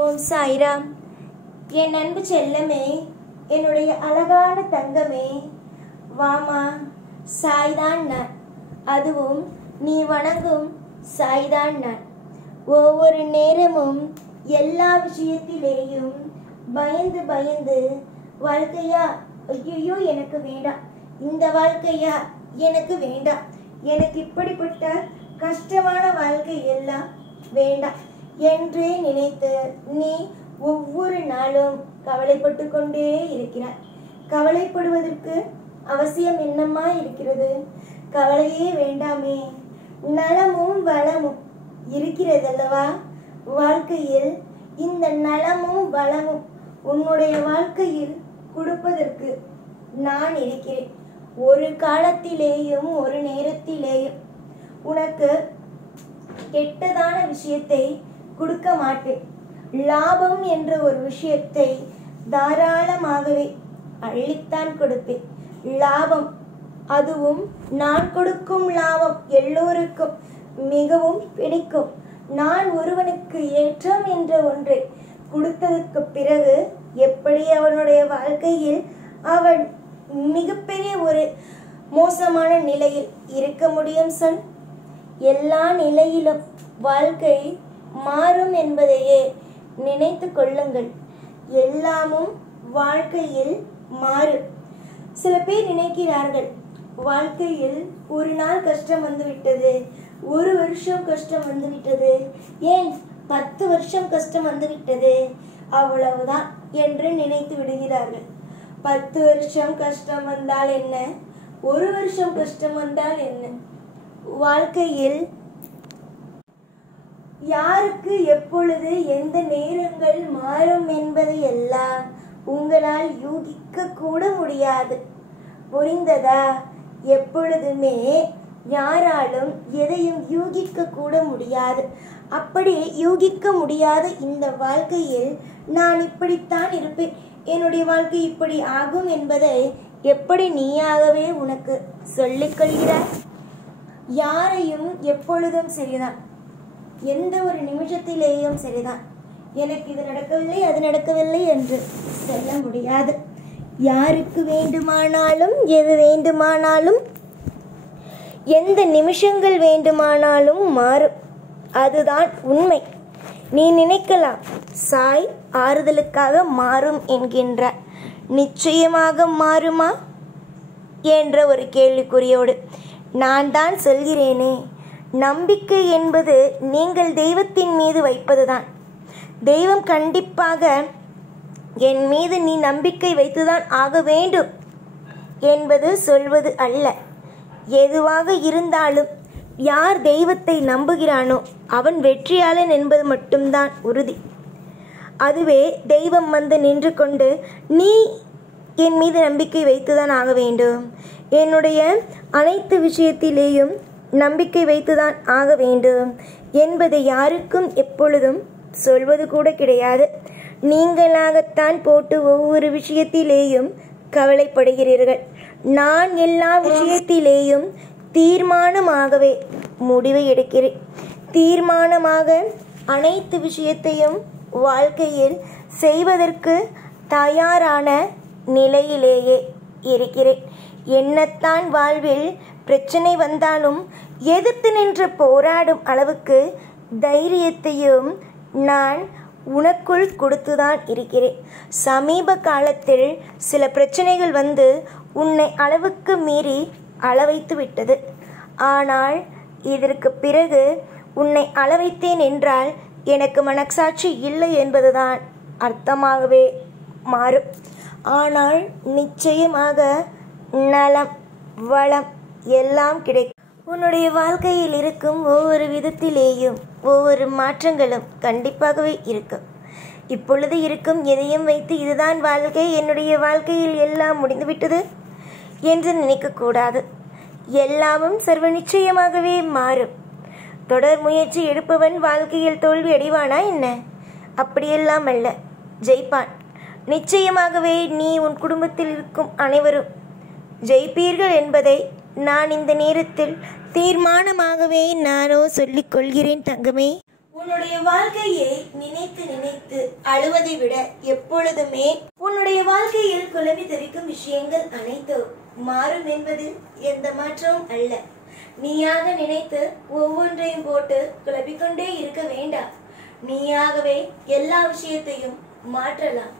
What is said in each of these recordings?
ஓம் சாய்ராம். என் அன்பு செல்லமே, என்னுடைய அழகான தங்கமே, வாமா. சாய்தான் நான், அதுவும் நீ வணங்கும் சாய்தான் நான். ஒவ்வொரு நேரமும் எல்லா விஷயத்திலேயும் பயந்து பயந்து, வாழ்க்கையா ஐயோ எனக்கு வேண்டாம், இந்த வாழ்க்கையா எனக்கு வேண்டாம், எனக்கு இப்படிப்பட்ட கஷ்டமான வாழ்க்கை எல்லாம் வேண்டாம் என்றே நினைத்து நீ ஒவ்வொரு நாளும் கவலைப்பட்டு கொண்டே இருக்கிறாய். கவலைப்படுவதற்கு அவசியம் என்னம்மா இருக்கிறது? கவலையே வேண்டாமே, நலமும் வளமும் இருக்கிறதல்லவா வாழ்க்கையில். இந்த நலமும் வளமும் உன்னுடைய வாழ்க்கையில் கொடுப்பதற்கு நான் இருக்கிறேன். ஒரு காலத்திலேயும் ஒரு நேரத்திலேயும் உனக்கு கெட்டதான விஷயத்தை கொடுக்க மாட்டேன். லாபம் என்ற ஒரு விஷயத்தை தாராளமாகவே அள்ளித்தான் கொடுப்பேன். லாபம், அதுவும் நான் கொடுக்கும் லாபம் எல்லோருக்கும் மிகவும் பிடிக்கும். நான் ஒருவனுக்கு ஏற்றம் என்ற ஒன்றை கொடுத்ததற்கு பிறகு எப்படி அவனுடைய வாழ்க்கையில் அவன் மிகப்பெரிய ஒரு மோசமான நிலையில் இருக்க முடியும் சொல்? எல்லா நிலையிலும் வாழ்க்கை மாறும் என்பதையே நினைத்து கொள்ளுங்கள். எல்லாமும் வாழ்க்கையில் மாறும். சில பேர் நினைக்கிறார்கள், வாழ்க்கையில் ஒரு நாள் கஷ்டம் வந்துவிட்டது, ஒரு வருஷம் கஷ்டம் வந்துவிட்டது, ஏன் 10 வருஷம் கஷ்டம் வந்துவிட்டது, அவ்வளவுதான் என்று நினைத்து விடுகிறார்கள். 10 வருஷம் கஷ்டம் வந்தால் என்ன, ஒரு வருஷம் கஷ்டம் வந்தால் என்ன? வாழ்க்கையில் யாருக்கு எப்பொழுது எந்த நேரங்கள் மாறும் என்பதை எல்லாம் உங்களால் யூகிக்க கூட முடியாது. புரிந்ததா? எப்பொழுதுமே யாராலும் எதையும் யூகிக்க கூட முடியாது. அப்படி யூகிக்க முடியாத இந்த வாழ்க்கையில் நான் இப்படித்தான் இருப்பேன், என்னுடைய வாழ்க்கை இப்படி ஆகும் என்பதை எப்படி நீயாகவே உனக்கு சொல்லிக் கொள்கிறாய்? யாரையும் எப்பொழுதும் சரிதான், எந்த ஒரு நிமிஷத்திலேயும் சரிதான், எனக்கு இது நடக்கவில்லை அது நடக்கவில்லை என்று சொல்ல முடியாது. யாருக்கு வேண்டுமானாலும் எது வேண்டுமானாலும் எந்த நிமிஷங்கள் வேண்டுமானாலும் மாறும். அதுதான் உண்மை. நீ நினைக்கலாம், சாய் ஆறுதலுக்காக மாறும் என்கின்ற, நிச்சயமாக மாறுமா என்ற ஒரு கேள்விக்குறியோடு நான் தான் சொல்கிறேனே, நம்பிக்கை என்பது நீங்கள் தெய்வத்தின் மீது வைப்பதுதான். தெய்வம் கண்டிப்பாக என் மீது நீ நம்பிக்கை வைத்துதான் ஆக வேண்டும் என்பது சொல்வது அல்ல. எதுவாக இருந்தாலும் யார் தெய்வத்தை நம்புகிறானோ அவன் வெற்றியாளன் என்பது மட்டும்தான் உறுதி. அதுவே தெய்வம் வந்து நின்று கொண்டு நீ என் மீது நம்பிக்கை வைத்துதான் ஆக வேண்டும், என்னுடைய அனைத்து விஷயத்திலேயும் நம்பிக்கை வைத்துதான் ஆக வேண்டும் என்பதை யாருக்கும் எப்பொழுதும் சொல்வது கூட கிடையாது. நீங்களாகத்தான் போட்டு ஒவ்வொரு விஷயத்திலேயும் கவலைப்படுகிறீர்கள். நான் எல்லா விஷயத்திலேயும் தீர்மானமாகவே முடிவை எடுக்கிறேன். தீர்மானமாக அனைத்து விஷயத்தையும் வாழ்க்கையில் செய்வதற்கு தயாரான நிலையிலேயே இருக்கிறேன். என்னத்தான் வாழ்வில் பிரச்சனை வந்தாலும் எதிர்த்து நின்று போராடும் அளவுக்கு தைரியத்தையும் நான் உனக்குள் கொடுத்துதான் இருக்கிறேன். சமீப காலத்தில் சில பிரச்சனைகள் வந்து உன்னை அளவுக்கு மீறி அளவைத்து விட்டது. ஆனால் இதற்கு பிறகு உன்னை அளவைத்தேன் என்றால் எனக்கு மனசாட்சி இல்லை என்பதுதான் அர்த்தமாகவே மாறும். ஆனால் நிச்சயமாக நலம் வளம் எல்லாம் கிடைக்கும். உன்னுடைய வாழ்க்கையில் இருக்கும் ஒவ்வொரு விதத்திலேயும் ஒவ்வொரு மாற்றங்களும் கண்டிப்பாகவே இருக்கும். இப்பொழுது இருக்கும் எதையும் வைத்து இதுதான் வாழ்க்கை, என்னுடைய வாழ்க்கையில் எல்லாம் முடிந்துவிட்டது என்று நினைக்கக்கூடாது. எல்லாமும் சர்வ நிச்சயமாகவே மாறும். தொடர் முயற்சி எடுப்பவன் வாழ்க்கையில் தோல்வி அடைவானா என்ன? அப்படியெல்லாம் அல்ல, ஜெயிப்பான். நிச்சயமாகவே நீ உன் குடும்பத்தில் இருக்கும் அனைவரும் ஜெயிப்பீர்கள் என்பதை நான் இந்த நேரத்தில் தீர்மானமாகவே நானோ சொல்லிக் கொள்கிறேன் தங்கமே. உன்னுடைய வாழ்க்கையை நினைத்து நினைத்து அழுவதை விட எப்பொழுதுமே உன்னுடைய வாழ்க்கையில் குழம்பி தெரிக்கும் விஷயங்கள் அனைத்தும் மாறும் என்பதில் எந்த மாற்றமும் அல்ல. நீயாக நினைத்து ஒவ்வொன்றையும் போட்டு குழப்பிக்கொண்டே இருக்க வேண்டாம். நீயாகவே எல்லா விஷயத்தையும் மாற்றலாம்.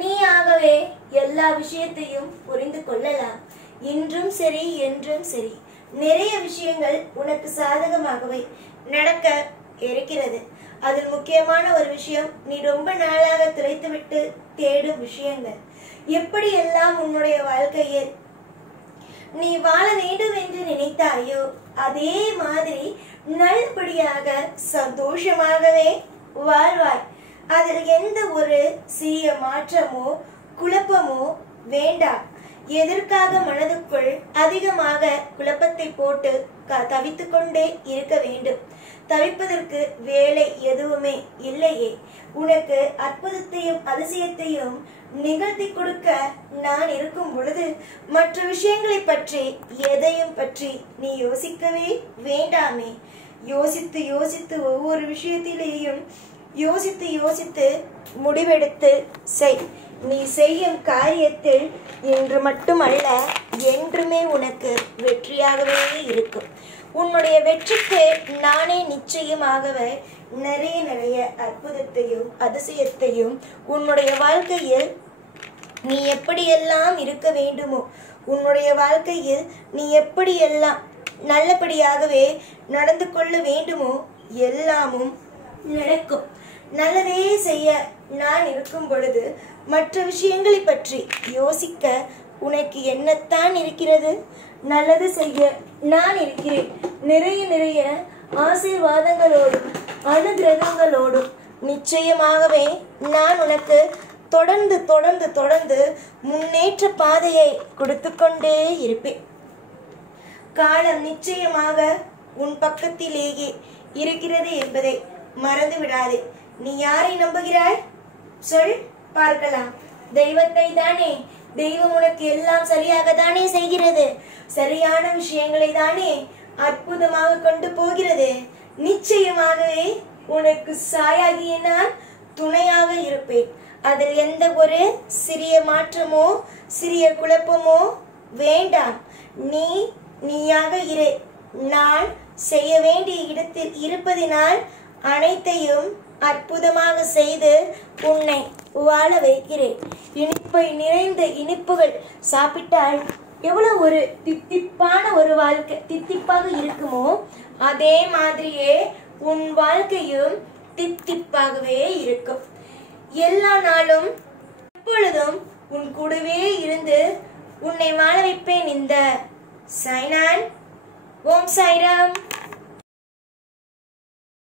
நீயாகவே எல்லா விஷயத்தையும் புரிந்து கொள்ளலாம். இன்றும் சரி என்றும் சரி நிறைய விஷயங்கள் உனக்கு சாதகமாகவே நடக்க இருக்கிறது. அதில் முக்கியமான ஒரு விஷயம், நீ ரொம்ப நாளாக துளைத்துவிட்டு தேடும் விஷயங்கள். எப்படி எல்லாம் உன்னுடைய வாழ்க்கையில் நீ வாழ வேண்டும் என்று நினைத்தாயோ அதே மாதிரி நல்லபடியாக சந்தோஷமாகவே வாழ்வாய். அதில் எந்த ஒரு சிறிய மாற்றமோ குழப்பமோ வேண்டாம். எதற்காக மனதுக்குள் அதிகமாக குழப்பத்தை போட்டு தவித்துக் கொண்டே இருக்க வேண்டும்? தவிப்பதற்கு வேலை எதுவுமே இல்லையே. உனக்கு அற்புதத்தையும் அதிசயத்தையும் நிகழ்த்தி கொடுக்க நான் இருக்கும் பொழுது மற்ற விஷயங்களை பற்றி எதையும் பற்றி நீ யோசிக்கவே வேண்டாமே. யோசித்து யோசித்து ஒவ்வொரு விஷயத்திலேயும் யோசித்து யோசித்து முடிவெடுத்து செய். நீ செய்யும் காரியத்தில் இன்று மட்டுமல்ல என்றுமே உனக்கு வெற்றியாகவே இருக்கும். உன்னுடைய வெற்றிக்கு நானே நிச்சயமாகவே நிறைய அற்புதத்தையும் அதிசயத்தையும் உன்னுடைய வாழ்க்கையில் நீ எப்படியெல்லாம் இருக்க வேண்டுமோ, உன்னுடைய வாழ்க்கையில் நீ எப்படியெல்லாம் நல்லபடியாகவே நடந்து கொள்ள வேண்டுமோ எல்லாமும் நடக்கும். நல்லதே செய்ய நான் இருக்கும் பொழுது மற்ற விஷயங்களை பற்றி யோசிக்க உனக்கு என்னத்தான் இருக்கிறது? நல்லது செய்ய நான் இருக்கிறேன். நிறைய ஆசீர்வாதங்களோடும் அனுகிரகங்களோடும் நிச்சயமாகவே நான் உனக்கு தொடர்ந்து தொடர்ந்து தொடர்ந்து முன்னேற்ற பாதையை கொடுத்து கொண்டே இருப்பேன். காலம் நிச்சயமாக உன் பக்கத்திலேயே இருக்கிறது என்பதை மறந்து விடாதே. நீ யாரை நம்புகிறாய்? சொல் பார்க்கலாம். தெய்வத்தை தானே. தெய்வம் உனக்கு எல்லாம் சரியாக தானே செய்கிறது. சரியான விஷயங்களை தானே அற்புதமாக கொண்டு போகிறது. நிச்சயமாகவே உனக்கு சாயாகிய நான் துணையாக இருப்பேன். அதில் எந்த ஒரு சிறிய மாற்றமோ சிறிய குழப்பமோ வேண்டாம். நீயாக இரு. நான் செய்ய வேண்டிய இடத்தில் இருப்பதினால் அனைத்தையும் அற்புதமாக செய்து உன்னை வாழ வைக்கிறேன். இனிப்பை நிறைந்த இனிப்புகள் சாப்பிட்டால் எவ்வளவு ஒரு தித்திப்பான ஒரு வாழ்க்கை தித்திப்பாக இருக்குமோ அதே மாதிரியே உன் வாழ்க்கையும் தித்திப்பாகவே இருக்கும். எல்லா நாளும் எப்பொழுதும் உன் கூடவே இருந்து உன்னை வாழ வைப்பேன். இந்த சாய்நான். ஓம் சாய்ராம்.